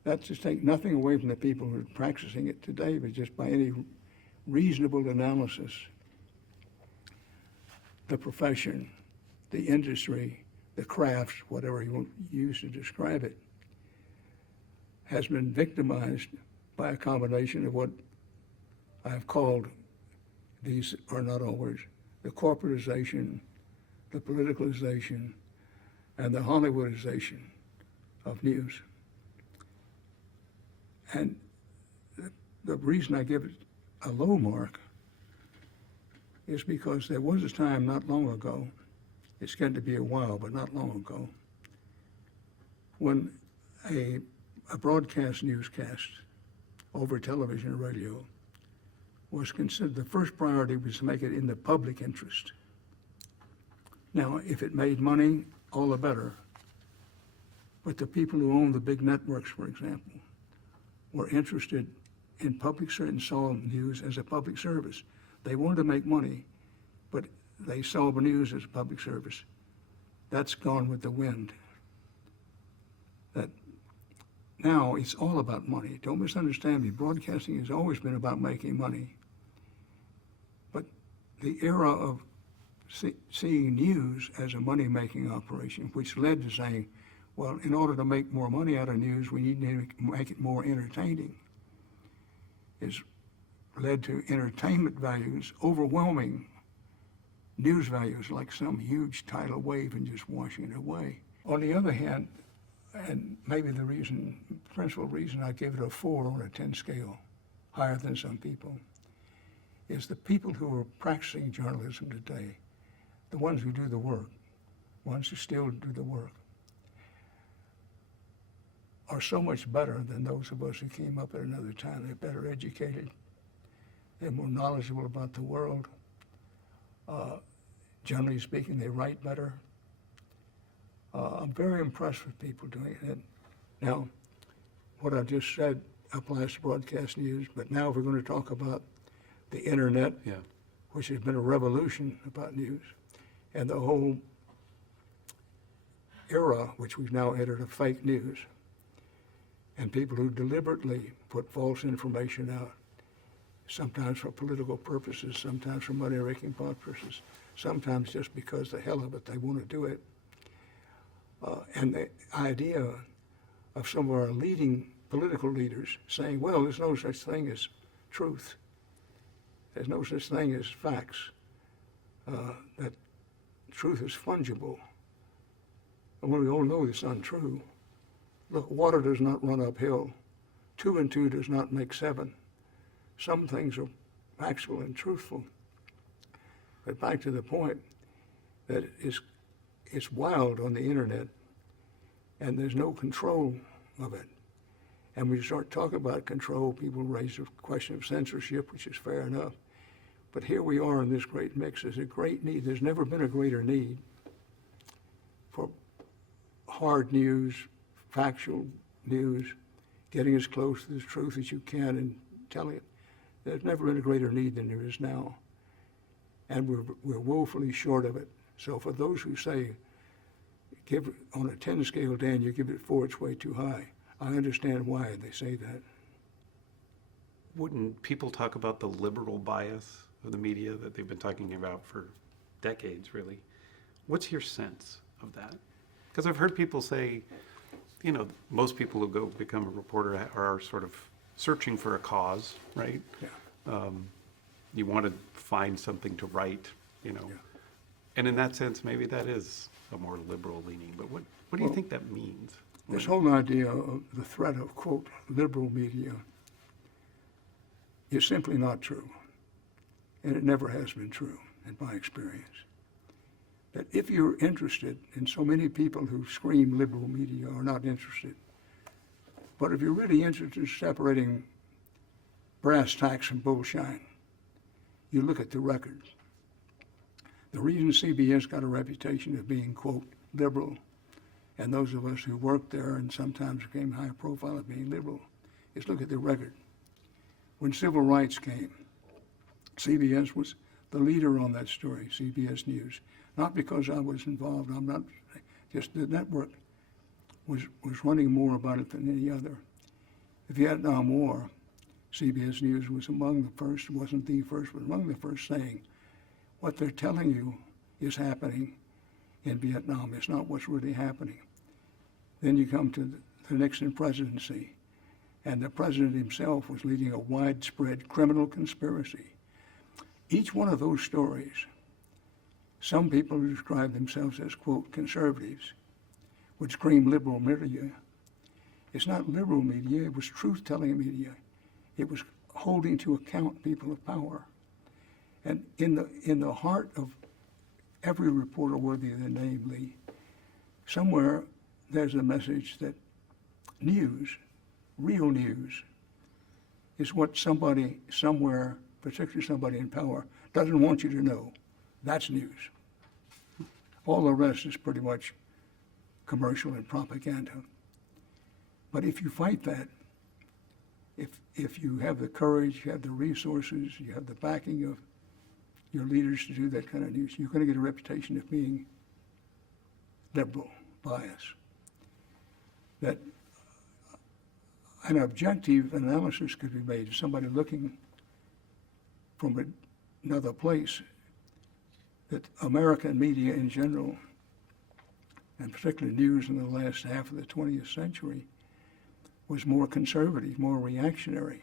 That's to take nothing away from the people who are practicing it today, but just by any reasonable analysis, the profession, the industry, the crafts, whatever you want to use to describe it, has been victimized by a combination of what I've called, these are not all words, the corporatization, the politicalization, and the Hollywoodization of news. And the reason I give it a low mark is because there was a time not long ago, it's going to be a while, but not long ago, when a broadcast newscast over television or radio was considered, the first priority was to make it in the public interest. Now, if it made money, all the better. But the people who own the big networks, for example, were interested in public service and saw news as a public service. They wanted to make money, but they saw the news as a public service. That's gone with the wind. That now it's all about money. Don't misunderstand me. Broadcasting has always been about making money. But the era of seeing news as a money-making operation, which led to saying, well, in order to make more money out of news, we need to make it more entertaining, is led to entertainment values overwhelming news values, like some huge tidal wave and just washing it away. On the other hand, and maybe the principal reason I give it a 4 on a 10 scale, higher than some people, is the people who are practicing journalism today, the ones who do the work, ones who still do the work, are so much better than those of us who came up at another time. They're better educated. They're more knowledgeable about the world. Generally speaking, they write better. I'm very impressed with people doing it. Now, what I just said applies to broadcast news, but now if we're going to talk about the internet, Yeah. which has been a revolution about news, and the whole era, which we've now entered, of fake news, and people who deliberately put false information out, sometimes for political purposes, sometimes for money-making purposes, sometimes just because the hell of it, they want to do it. And the idea of some of our leading political leaders saying, well, there's no such thing as truth. There's no such thing as facts. That truth is fungible. And we all know it's untrue. Look, water does not run uphill. 2 and 2 does not make 7. Some things are factual and truthful. But back to the point that it's wild on the internet, and there's no control of it. And when you start talking about control, people raise the question of censorship, which is fair enough. But here we are in this great mix. There's a great need. There's never been a greater need for hard news, factual news, getting as close to the truth as you can and telling it. There's never been a greater need than there is now. And we're woefully short of it. So for those who say, give on a 10 scale, Dan, you give it 4, it's way too high. I understand why they say that. Wouldn't people talk about the liberal bias of the media that they've been talking about for decades, really? What's your sense of that? Because I've heard people say, you know, most people who go become a reporter are sort of searching for a cause, right? Yeah. You want to find something to write, you know. Yeah. And in that sense, maybe that is a more liberal leaning. But what do you think that means? This whole idea of the threat of, quote, liberal media is simply not true. And it never has been true, in my experience. That if you're interested, and so many people who scream liberal media are not interested, but if you're really interested in separating brass tacks from bullshine, you look at the records. The reason CBS got a reputation of being, quote, liberal, and those of us who worked there and sometimes became high profile of being liberal, is look at the record. When civil rights came, CBS was the leader on that story, CBS News. Not because I was involved, I'm not, just the network was running more about it than any other. The Vietnam War, CBS News was among the first, wasn't the first, but among the first saying, what they're telling you is happening in Vietnam. It's not what's really happening. Then you come to the Nixon presidency, and the president himself was leading a widespread criminal conspiracy. Each one of those stories, some people who describe themselves as, quote, conservatives, would scream liberal media. It's not liberal media, it was truth-telling media. It was holding to account people of power. And in the heart of every reporter worthy of the name, Lee, somewhere there's a message that news, real news, is what somebody somewhere, particularly somebody in power, doesn't want you to know. That's news. All the rest is pretty much commercial and propaganda. But if you fight that, if you have the courage, you have the resources, you have the backing of your leaders to do that kind of news, you're going to get a reputation of being liberal, biased. That an objective analysis could be made of somebody looking from another place, that American media in general, and particularly news in the last half of the 20th century, was more conservative, more reactionary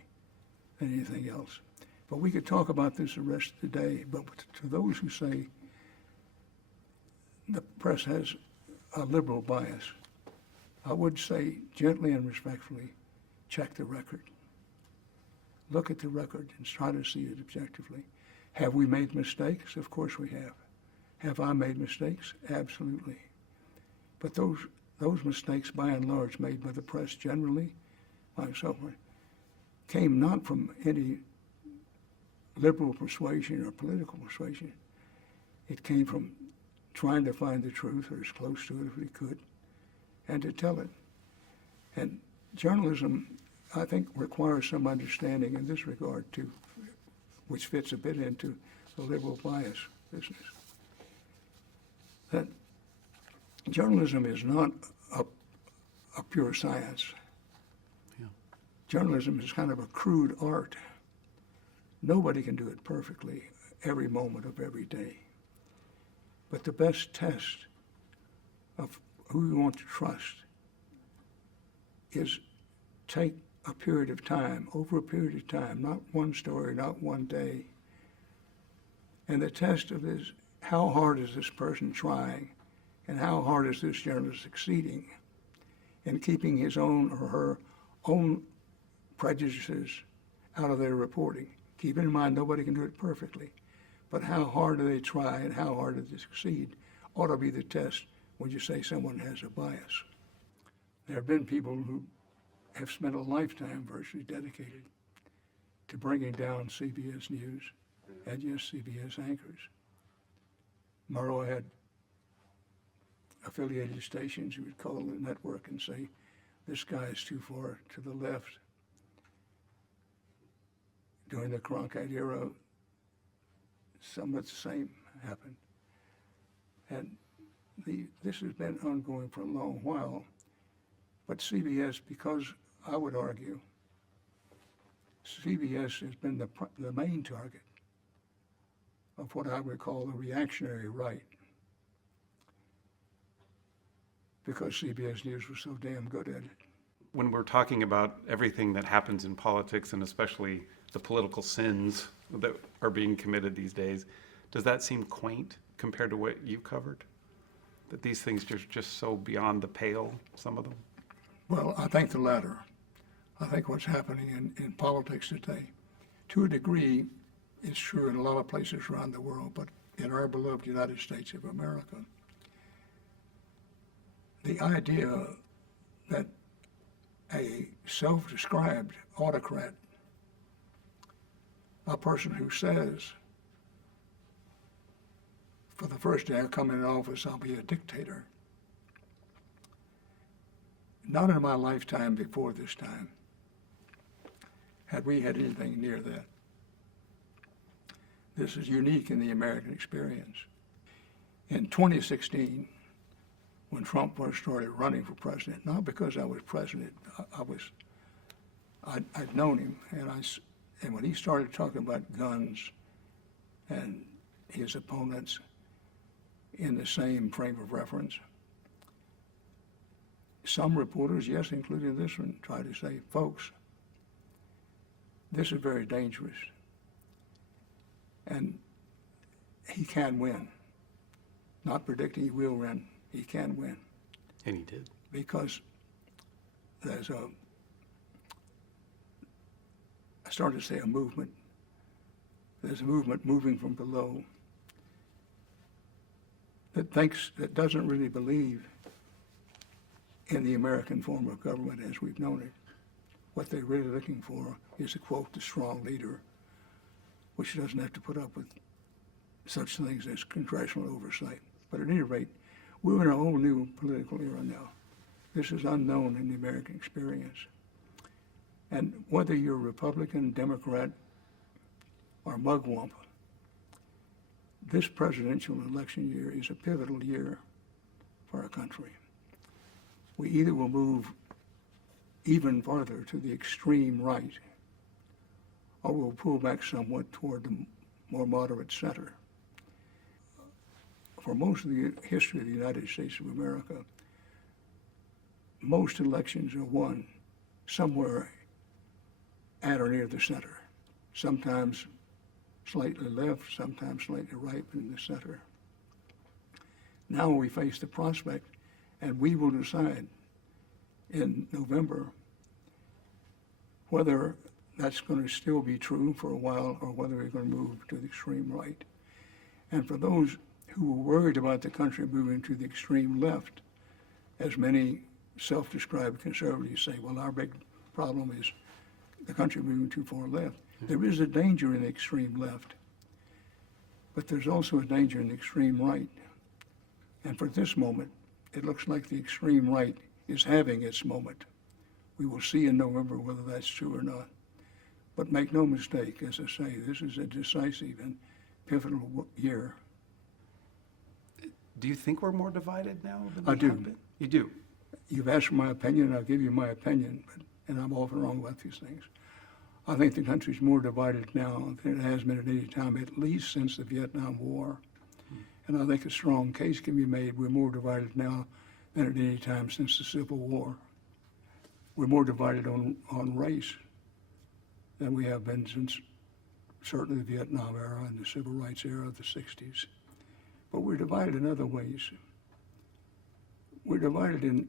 than anything else. But we could talk about this the rest of the day. But to those who say the press has a liberal bias, I would say gently and respectfully, check the record. Look at the record and try to see it objectively. Have we made mistakes? Of course we have. Have I made mistakes? Absolutely. But those mistakes, by and large, made by the press generally, and so forth, came not from any liberal persuasion or political persuasion. It came from trying to find the truth, or as close to it as we could, and to tell it. And journalism, I think, requires some understanding in this regard, too. which fits a bit into the liberal bias business. That journalism is not a pure science. Yeah. Journalism is kind of a crude art. Nobody can do it perfectly every moment of every day. But the best test of who you want to trust is take a period of time, over a period of time, not one story, not one day. And the test of this, how hard is this person trying, and how hard is this journalist succeeding in keeping his own or her own prejudices out of their reporting. Keep in mind, nobody can do it perfectly, but how hard do they try and how hard do they succeed ought to be the test when you say someone has a bias. There have been people who have spent a lifetime virtually dedicated to bringing down CBS News and yes, CBS anchors. Murrow had affiliated stations. He would call the network and say, this guy is too far to the left. During the Cronkite era, somewhat the same happened. And this has been ongoing for a long while. But CBS, because I would argue, CBS has been the main target of what I would call the reactionary right, because CBS News was so damn good at it. When we're talking about everything that happens in politics, and especially the political sins that are being committed these days, does that seem quaint compared to what you covered? That these things are just so beyond the pale, some of them? Well, I think the latter. I think what's happening in politics today, to a degree, is true in a lot of places around the world, but in our beloved United States of America, the idea that a self-described autocrat, a person who says, for the first day I come in office, I'll be a dictator. Not in my lifetime before this time had we had anything near that. This is unique in the American experience. In 2016, when Trump first started running for president, not because I was president, I'd known him, and when he started talking about guns and his opponents in the same frame of reference, some reporters, yes, including this one, tried to say, folks, this is very dangerous, and he can win. Not predicting he will win, he can win. And he did. Because there's I started to say a movement. There's a movement moving from below that doesn't really believe in the American form of government as we've known it. What they're really looking for is to quote the strong leader, which doesn't have to put up with such things as congressional oversight. But at any rate, we're in a whole new political era now. This is unknown in the American experience. And whether you're Republican, Democrat, or mugwump, this presidential election year is a pivotal year for our country. We either will move even farther to the extreme right, or we'll pull back somewhat toward the more moderate center. For most of the history of the United States of America, most elections are won somewhere at or near the center, sometimes slightly left, sometimes slightly right, but in the center. Now we face the prospect, and we will decide in November whether that's going to still be true for a while or whether we're going to move to the extreme right. And for those who were worried about the country moving to the extreme left, as many self-described conservatives say, well, our big problem is the country moving too far left. There is a danger in the extreme left, but there's also a danger in the extreme right. And for this moment, it looks like the extreme right is having its moment. We will see in November whether that's true or not. But make no mistake, as I say, this is a decisive and pivotal year. Do you think we're more divided now than I we do. have been? You do? You've asked for my opinion, I'll give you my opinion, and I'm often wrong about these things. I think the country's more divided now than it has been at any time, at least since the Vietnam War. And I think a strong case can be made we're more divided now than at any time since the Civil War. We're more divided on race than we have been since certainly the Vietnam era and the Civil Rights era of the 60s. But we're divided in other ways. We're divided in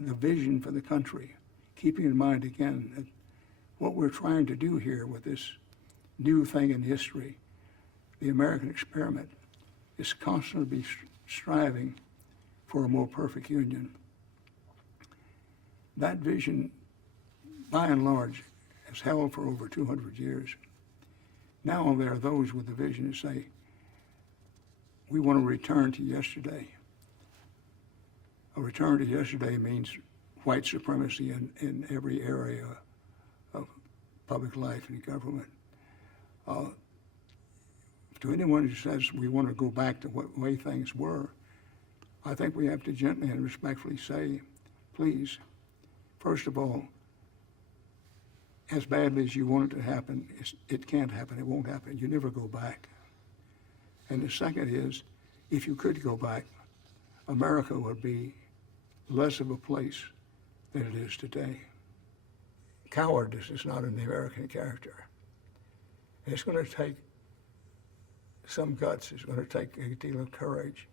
the vision for the country, keeping in mind again that what we're trying to do here with this new thing in history, the American experiment, is constantly striving for a more perfect union. That vision, by and large, has held for over 200 years. Now there are those with the vision that say, we want to return to yesterday. A return to yesterday means white supremacy in every area of public life and government. To anyone who says we want to go back to what way things were, I think we have to gently and respectfully say, please, first of all, as badly as you want it to happen, it can't happen, it won't happen. You never go back. And the second is, if you could go back, America would be less of a place than it is today. Cowardice is not in the American character. It's going to take some guts, it's going to take a deal of courage,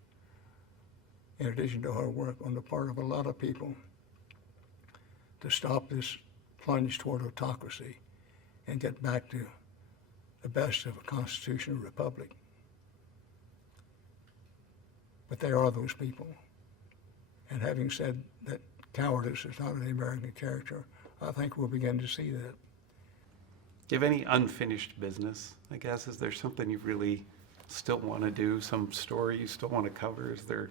in addition to hard work on the part of a lot of people, to stop this plunge toward autocracy and get back to the best of a constitutional republic. But there are those people. And having said that cowardice is not in the American character, I think we'll begin to see that. Do you have any unfinished business, I guess? Is there something you really still want to do, some story you still want to cover? Is there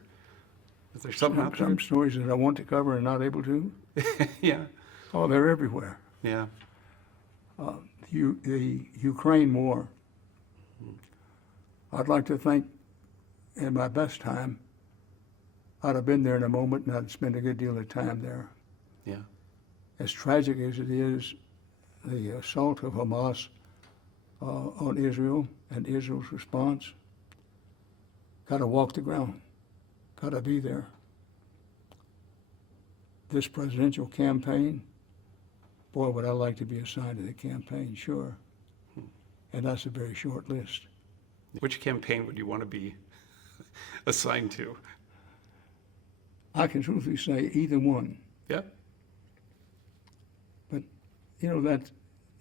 something out there? Some stories that I want to cover and not able to? Yeah. Oh, they're everywhere. Yeah. The Ukraine war. I'd like to think in my best time, I'd have been there in a moment and I'd spent a good deal of time there. Yeah. As tragic as it is, the assault of Hamas on Israel and Israel's response, gotta walk the ground, gotta be there. This presidential campaign, boy, would I like to be assigned to the campaign, sure. And that's a very short list. Which campaign would you want to be assigned to? I can truthfully say either one. Yeah. But, you know,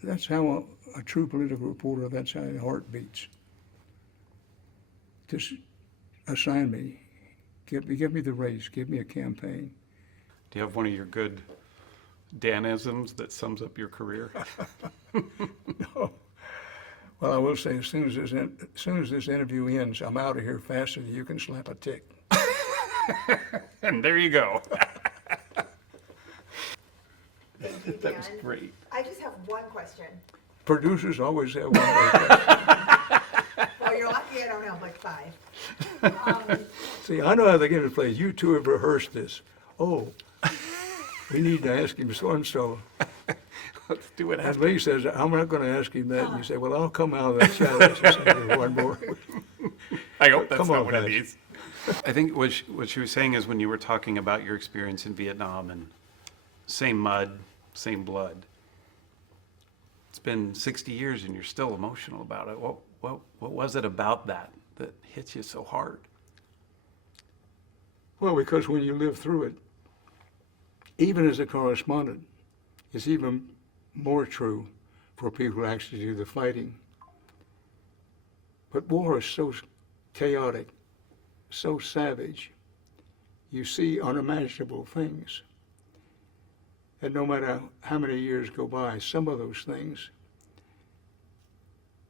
that's how a true political reporter, that's how the heart beats. Just assign me, give me the race, give me a campaign. Do you have one of your good Danisms that sums up your career? No. Well, I will say, as soon as this interview ends, I'm out of here faster than you can slap a tick. And there you go. Thank you, That was Dan. great. I just have one question. Producers always have one more question. Well, you're lucky I don't have like five. See, I know how they get it played. You two have rehearsed this. Oh, we need to ask him so-and-so. Let's do it And after. Lee says, I'm not going to ask him that. And you say, well, I'll come out of that challenge and say, "There's one more." I hope that's Come not on, one of guys. these. I think what she was saying is when you were talking about your experience in Vietnam and same mud, same blood. It's been 60 years and you're still emotional about it. What was it about that hits you so hard? Well, because when you live through it, even as a correspondent, it's even more true for people who actually do the fighting. But war is so chaotic, so savage. You see unimaginable things. And no matter how many years go by, some of those things,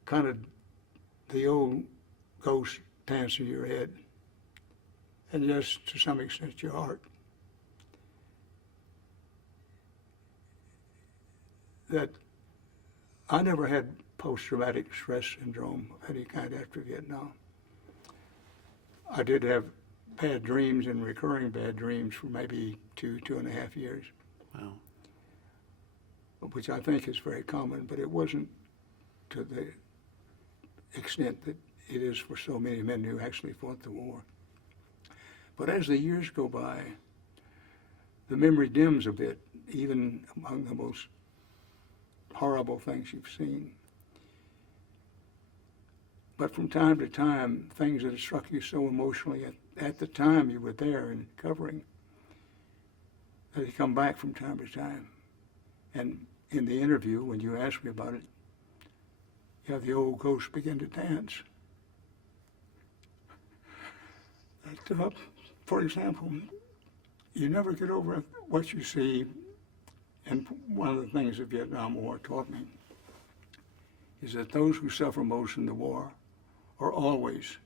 kind of the old ghost dance in your head, and yes, to some extent, your heart. That I never had post-traumatic stress syndrome of any kind after Vietnam. I did have bad dreams and recurring bad dreams for maybe 2.5 years, Wow. which I think is very common, but it wasn't to the extent that it is for so many men who actually fought the war. But as the years go by, the memory dims a bit, even among the most horrible things you've seen. But from time to time, things that have struck you so emotionally at the time you were there and covering, they come back from time to time. And in the interview, when you asked me about it, you have the old ghost begin to dance. For example, you never get over what you see, and one of the things the Vietnam War taught me is that those who suffer most in the war are always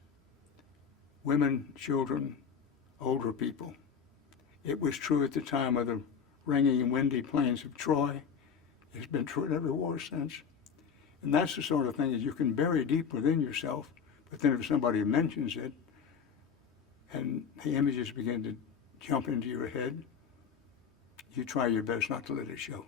women, children, older people. It was true at the time of the ringing and windy plains of Troy. It's been true in every war since. And that's the sort of thing that you can bury deep within yourself, but then if somebody mentions it, and the images begin to jump into your head, you try your best not to let it show.